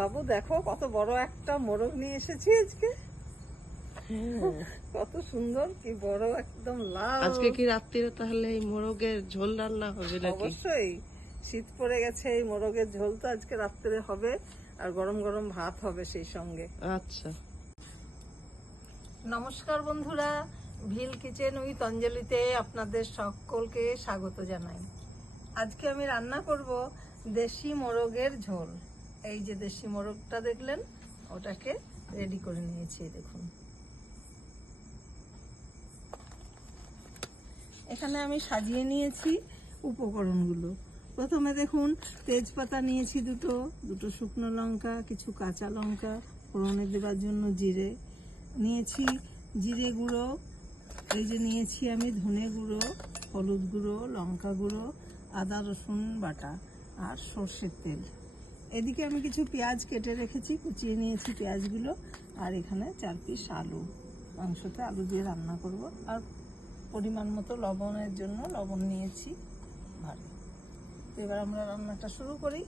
বাবু দেখো কত বড় একটা মোরগ নিয়ে এসেছি আজকে। কত সুন্দর কি বড় একদম লাল। আজকে কি রাত্রিরে তাহলে এই মোরগের ঝোল রান্না হবে নাকি? অবশ্যই। শীত পড়ে গেছে এই মোরগের ঝোল তো আজকে রাত্রে হবে আর গরম গরম ভাত হবে সেই সঙ্গে। আচ্ছা। নমস্কার বন্ধুরা ভিল কিচেন উইথ অঞ্জলিতে আপনাদের সকলকে স্বাগত জানাই। আজকে আমি রান্না করব দেশি মোরগের ঝোল। এই যে দেশি মোরগটা দেখলেন, ওটাকে রেডি করে নিয়েছি দেখুন। এখানে আমি সাজিয়ে নিয়েছি উপকরণগুলো। প্রথমে দেখুন, তেজপাতা নিয়েছি দুটো দুটো শুকনো লঙ্কা, কিছু কাঁচা লঙ্কা, ফোড়নে দেওয়ার জন্য জিরে। নিয়েছি জিরে গুঁড়ো, এই যে নিয়েছি আমি ধনে গুঁড়ো, হলুদ গুঁড়ো, লঙ্কা গুঁড়ো, আদা রসুন বাটা আর সর্ষের তেল। এদিকে আমি কিছু পেঁয়াজ কেটে রেখেছি, কুচিয়ে নিয়েছি পেঁয়াজগুলো, আর এখানে চার পিস আলু, মাংসতে আলু দিয়ে রান্না করব। আর পরিমাণ মতো লবণের জন্য লবণ নিয়েছি ভালো তো এবার আমরা রান্নাটা শুরু করি।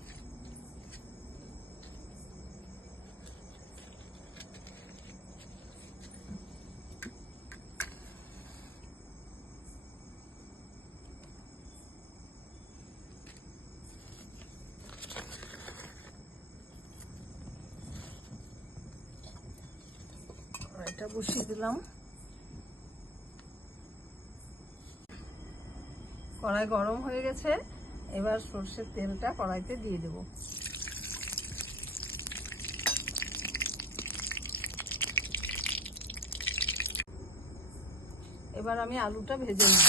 কড়াইটা বসিয়ে দিলাম। কড়াই গরম হয়ে গেছে, এবার সর্ষের তেলটা কড়াইতে দিয়ে দেব। এবার আমি আলুটা ভেজে নেব।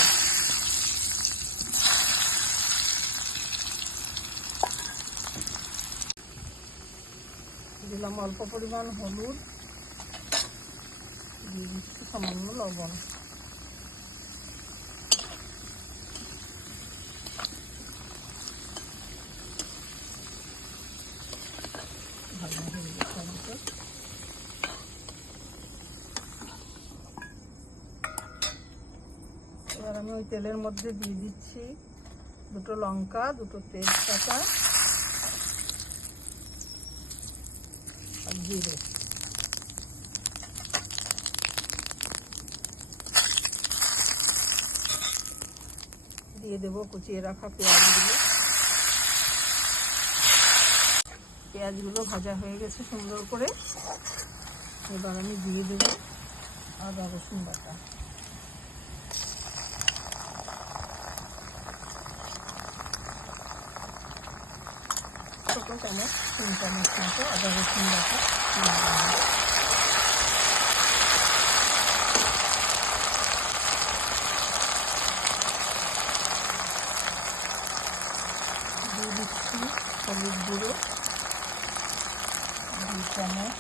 দিলাম অল্প পরিমাণ হলুদ। দিয়ে দিচ্ছি সামান্য লবণ। এবার আমি ওই তেলের মধ্যে দিয়ে দিচ্ছি দুটো লঙ্কা, দুটো তেজপাতা আর জিরে দিয়ে দেবো, কুচিয়ে রাখা পেঁয়াজগুলো। পেঁয়াজগুলো ভাজা হয়ে গেছে সুন্দর করে। এবার আমি দিয়ে দেবো আদা, রসুন বাটা। ছোট চামচ, তিন চামচ মতো আদা, রসুন বাটা দিয়ে দিলাম। দিয়ে দিচ্ছি হলুদ গুঁড়ো দুই চামচ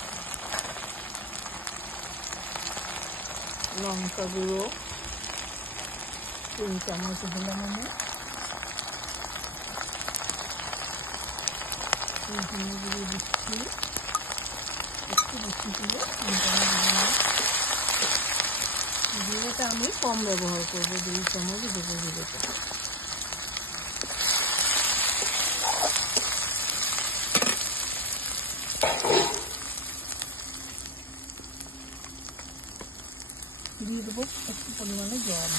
লঙ্কা গুঁড়ো তিন চামচ দিলাম আমি গুঁড়ো দিচ্ছি একটু বেশি করে তিন চামচ জিরেটা আমি কম ব্যবহার করব দুই চামচ দেবো জিরেটা คนมันไม่ยอม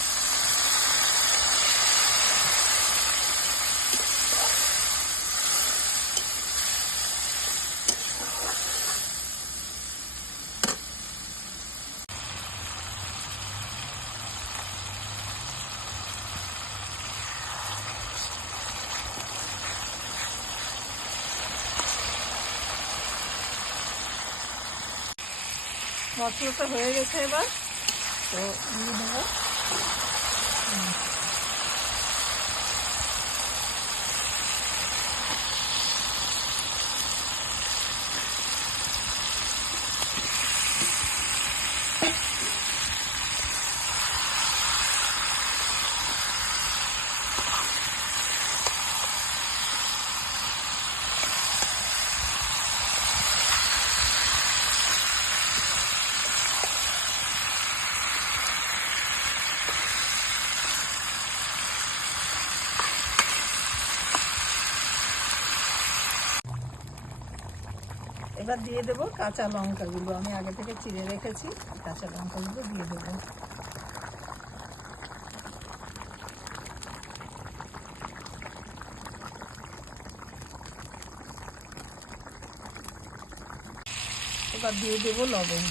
我吃这回的菜吧。এবার তো দিয়ে দেবো এবার দিয়ে দেব কাঁচা লঙ্কাগুলো। আমি আগে থেকে চিড়ে রেখেছি, কাঁচা লঙ্কাগুলো দিয়ে দেবো। এবার দিয়ে দেবো লবণ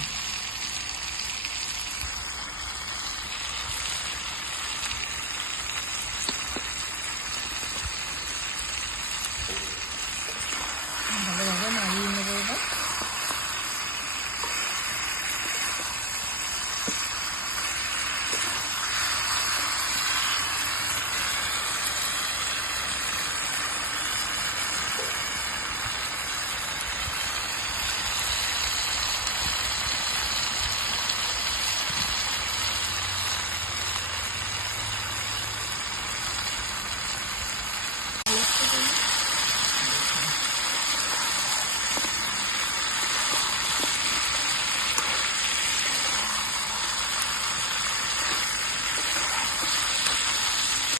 ভালোভাবে নাড়িয়ে নেব এবার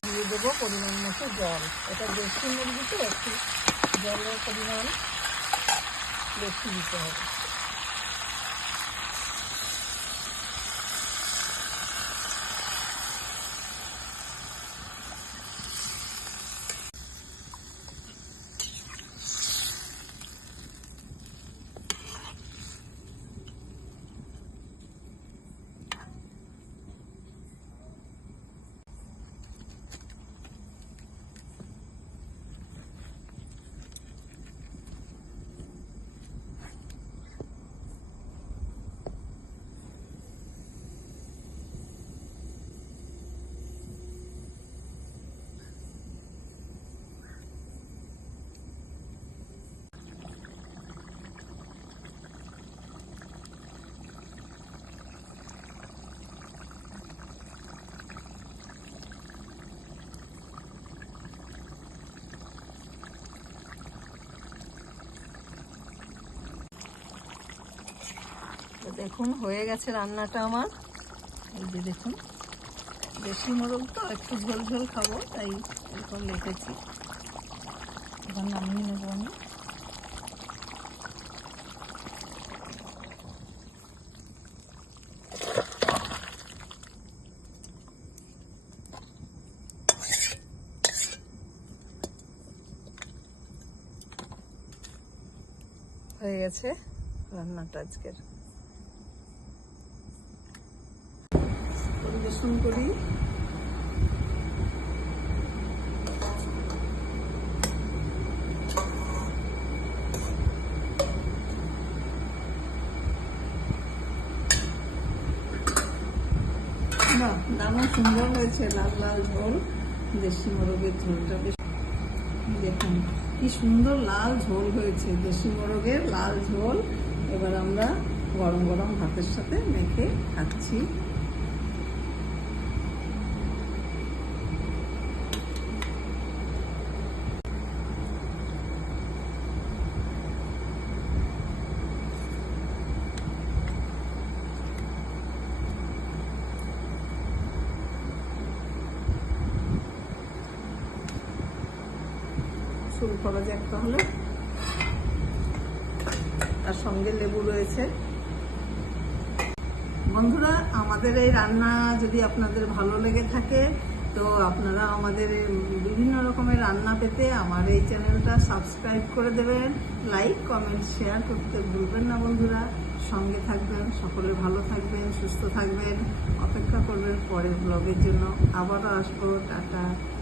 দিয়ে দেবো পরিমাণ মতো জল এটা দেশি মুরগি তো একটু জলের পরিমাণ বেশি দিতে হবে দেখুন, হয়ে গেছে রান্নাটা আমার। এই যে দেখুন, দেশি মোরগ তো একটু ঝোল ঝোল খাব, তাই এরকম রেখেছি। এবার নামিয়ে নেব আমি। হয়ে গেছে রান্নাটা আজকের। পরিবেশন করি। বাহ দারুণ সুন্দর হয়েছে, লাল লাল ঝোল, দেশি মোরগের ঝোলটা বেশ দেখুন, কি সুন্দর লাল ঝোল হয়েছে, দেশি মোরগের লাল ঝোল। এবার আমরা গরম গরম ভাতের সাথে মেখে খাচ্ছি। শুরু করা যাক তাহলে। তার সঙ্গে লেবু রয়েছে। বন্ধুরা, আমাদের এই রান্না যদি আপনাদের ভালো লেগে থাকে, তো আপনারা আমাদের বিভিন্ন রকমের রান্না পেতে আমার এই চ্যানেলটা সাবস্ক্রাইব করে দেবেন। লাইক, কমেন্ট, শেয়ার করতে ভুলবেন না বন্ধুরা। সঙ্গে থাকবেন, সকলে ভালো থাকবেন, সুস্থ থাকবেন। অপেক্ষা করবেন পরের ব্লগের জন্য। আবারও আসব। টাটা।